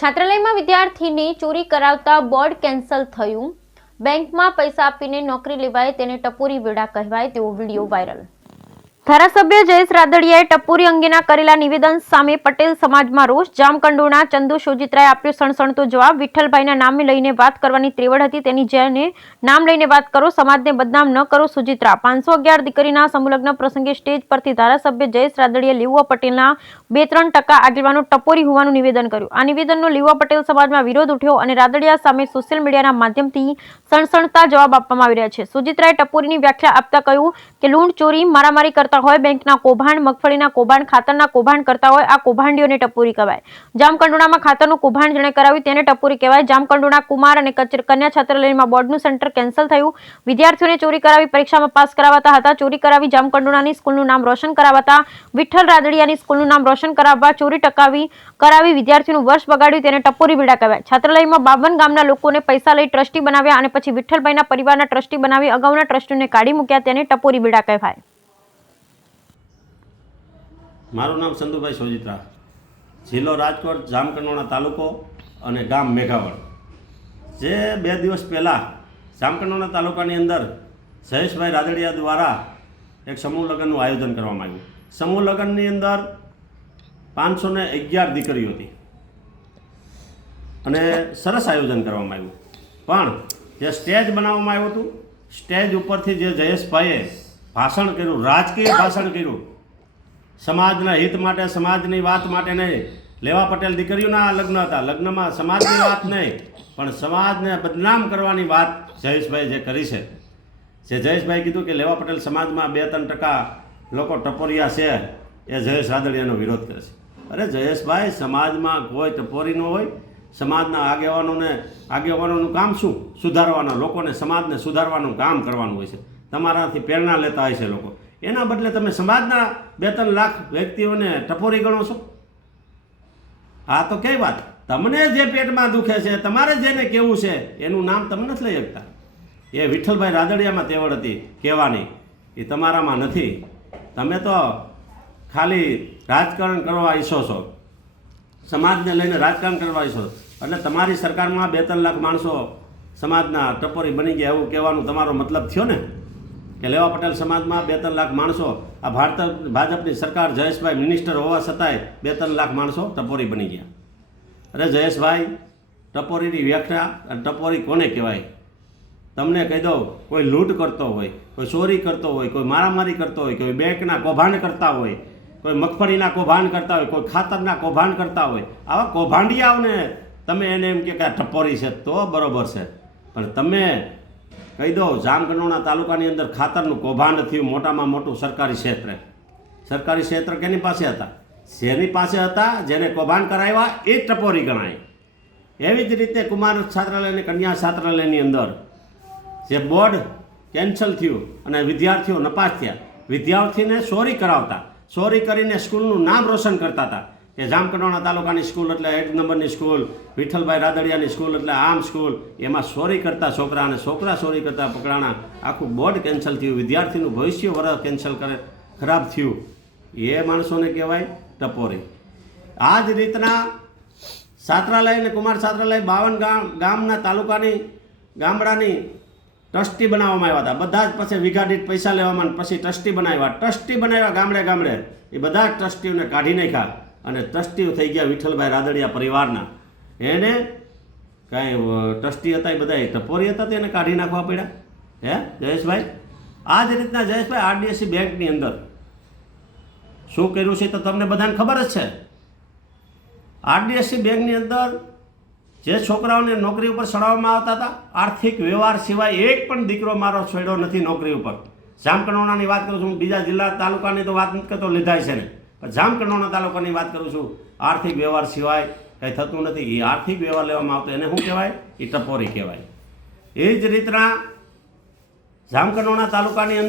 છાત્રાલયમાં વિદ્યાર્થીની ચોરી કરાવતા બોર્ડ કેન્સલ થયું। બેંકમાં પૈસા આપીને નોકરી લેવાય તેને ટપોરી વેડા કહેવાય તેવો વિડીયો વાયરલ। ધારાસભ્ય જયેશ રાદડિયાએ ટપોરી અંગેના કરેલા નિવેદન સામે પટેલ સમાજમાં રોષ। જામકંડોળના ચંદુ સોજિત્રાએ આપ્યો સણસણતો જવાબ। વિઠ્ઠલભાઈના નામે લઈને વાત કરવાની ત્રેવડ હતી તેની જેને નામ લઈને વાત કરો, સમાજને બદનામ ન કરો। સોજિત્રા 511 દીકરીના સમૂહલગ્ન પ્રસંગે સ્ટેજ પરથી ધારાસભ્ય જયેશ રાદડિયાએ લેઉવા પટેલના 2-3% આગેવાનો ટપોરી હોવાનું નિવેદન કર્યું। આ નિવેદનનો લેઉવા પટેલ સમાજમાં વિરોધ ઉઠ્યો અને રાદડિયા સામે સોશિયલ મીડિયાના માધ્યમથી સણસણતા જવાબ આપવામાં આવી રહ્યા છે। સોજિત્રાએ ટપોરીની વ્યાખ્યા આપતા કહ્યું કે લૂંટ, ચોરી, મારામારી કરતા હોય, બેંકના કૌભાંડ, મગફળીના કૌભાંડ, ખાતરના કૌભાંડ કરતા હોય આ કૌભાંડીઓને ટપોરી કહેવાય। જામકંડોળામાં ખાતરનું કૌભાંડ જેણે કરાવ્યું તેને ટપોરી કહેવાય। જામકંડોળા કુમાર અને કન્યા છાત્રાલયમાં બોર્ડનું સેન્ટર કેન્સલ થયું। વિદ્યાર્થીઓને ચોરી કરાવી પરીક્ષામાં પાસ કરાવતા હતા। ચોરી કરાવી જામકંડોળાની સ્કૂલનું નામ રોશન કરાવતા, વિઠ્ઠલ રાદડિયાની સ્કૂલનું નામ રોશન કરાવવા ચોરી કરાવી વિદ્યાર્થીનું વર્ષ બગાડ્યું તેને ટપોરી વેડા કહેવાય। છાત્રાલયમાં 52 ગામના લોકોને પૈસા લઈ ટ્રસ્ટી બનાવ્યા અને પછી વિઠ્ઠલભાઈના પરિવારના ટ્રસ્ટી બનાવી અગાઉના ટ્રસ્ટીઓને કાઢી મૂક્યા તેને ટપોરી વેડા કહેવાય। મારું નામ સંધુભાઈ સોજિત્રા, જિલ્લો રાજકોટ, જામકંડોળા તાલુકો અને ગામ મેઘાવળ। જે 2 દિવસ પહેલાં જામકંડોળા તાલુકાની અંદર જયેશભાઈ રાદડિયા દ્વારા એક સમૂહ લગ્નનું આયોજન કરવામાં આવ્યું। સમૂહ લગ્નની અંદર 511 દીકરીઓ હતી અને સરસ આયોજન કરવામાં આવ્યું। પણ જે સ્ટેજ બનાવવામાં આવ્યું હતું, સ્ટેજ ઉપરથી જે જયેશભાઈએ ભાષણ કર્યું, રાજકીય ભાષણ કર્યું, સમાજના હિત માટે, સમાજની વાત માટે નહીં। લેવા પટેલ દીકરીઓના લગ્ન હતા, લગ્નમાં સમાજની વાત નહીં પણ સમાજને બદનામ કરવાની વાત જયેશભાઈ જે કરી છે। જે જયેશભાઈ કીધું કે લેવા પટેલ સમાજમાં 2-3% લોકો ટપોરિયા છે, એ જયેશ રાદડિયાનો વિરોધ કરે છે। અરે જયેશભાઈ, સમાજમાં કોઈ ટપોરી ન હોય। સમાજના આગેવાનોનું કામ શું? સુધારવાના, લોકોને, સમાજને સુધારવાનું કામ કરવાનું હોય છે। તમારાથી પ્રેરણા લેતા હોય છે લોકો, એના બદલે તમે સમાજના 2-3 લાખ વ્યક્તિઓને ટપોરી ગણો છો? આ તો કઈ વાત? તમને જે પેટમાં દુખે છે, તમારે જેને કહેવું છે એનું નામ તમે નથી લઈ શકતા। એ વિઠ્ઠલભાઈ રાદડિયામાં તેવડ હતી કહેવાની, એ તમારામાં નથી। તમે તો ખાલી રાજકારણ કરવા ઈચ્છો છો, સમાજને લઈને રાજકારણ કરવા ઈચ્છો, એટલે તમારી સરકારમાં 2-3 લાખ માણસો સમાજના ટપોરી બની ગયા એવું કહેવાનું તમારો મતલબ થયો ને? કે લેવા પટેલ સમાજમાં 2-3 લાખ માણસો, આ ભાજપની સરકાર, જયેશભાઈ મિનિસ્ટર હોવા છતાંય 2-3 લાખ માણસો ટપોરી બની ગયા। અરે જયેશભાઈ, ટપોરીની વ્યાખ્યા અને ટપોરી કોને કહેવાય તમને કહી દઉં। કોઈ લૂંટ કરતો હોય, કોઈ ચોરી કરતો હોય, કોઈ મારામારી કરતો હોય, કોઈ બેંકના કૌભાંડ કરતા હોય, કોઈ મગફળીના કૌભાંડ કરતા હોય, કોઈ ખાતરના કૌભાંડ કરતા હોય, આવા કૌભાંડિયાઓને તમે એને એમ કે આ ટપોરી છે તો બરોબર છે। પણ તમે કહી દો, જામકંડોળા તાલુકાની અંદર ખાતરનું કૌભાંડ થયું, મોટામાં મોટું સરકારી ક્ષેત્ર। સરકારી ક્ષેત્ર કેની પાસે હતા? જેની પાસે હતા, જેને કૌભાંડ કરાવ્યા એ ટપોરી ગણાય। એવી જ રીતે કુમાર છાત્રાલય અને કન્યા છાત્રાલયની અંદર જે બોર્ડ કેન્સલ થયું અને વિદ્યાર્થીઓ નપાસ થયા, વિદ્યાર્થીને ચોરી કરાવતા, ચોરી કરીને સ્કૂલનું નામ રોશન કરતા હતા કે જામકંડોળા તાલુકાની સ્કૂલ એટલે 1 નંબરની સ્કૂલ, વિઠ્ઠલભાઈ રાદડિયાની સ્કૂલ એટલે આમ સ્કૂલ। એમાં ચોરી કરતા છોકરા અને છોકરા ચોરી કરતા પકડાણા, આખું બોર્ડ કેન્સલ થયું, વિદ્યાર્થીનું ભવિષ્ય વર્ષ કેન્સલ ખરાબ થયું। એ માણસોને કહેવાય ટપોરી। આ જ રીતના છાત્રાલય અને કુમાર છાત્રાલય 52 ગામના તાલુકાની ગામડાની ટ્રસ્ટી બનાવવામાં આવ્યા હતા। બધા જ પછી વીઘા દીઠ પૈસા લેવામાં પછી ટ્રસ્ટી બનાવ્યા ગામડે। એ બધા જ ટ્રસ્ટીઓને કાઢી નાખ્યા અને ટ્રસ્ટીઓ થઈ ગયા વિઠ્ઠલભાઈ રાદડિયા પરિવારના। એને કાંઈ ટ્રસ્ટી હતા એ બધા ટપોરી હતા તેને કાઢી નાખવા પડ્યા, હે જયેશભાઈ? આ જ રીતના જયેશભાઈ આરડીએસસી બેંકની અંદર શું કર્યું છે તો તમને બધાને ખબર જ છે। આરડીએસસી બેંકની અંદર જે છોકરાઓને નોકરી ઉપર ચડાવવામાં આવતા હતા, આર્થિક વ્યવહાર સિવાય એક પણ દીકરો મારો છોડ્યો નથી નોકરી ઉપર। જામકંડોળાની વાત કરું છું, બીજા જિલ્લા તાલુકાની તો વાત નથી કરતો, લીધા છે ને, પણ જામકંડોળા તાલુકાની વાત કરું છું। આર્થિક વ્યવહાર સિવાય કંઈ થતું નથી। એ આર્થિક વ્યવહાર લેવામાં આવતો એને શું કહેવાય? એ ટપોરી કહેવાય। એ જ રીતના જામકંડોળા તાલુકાની અંદર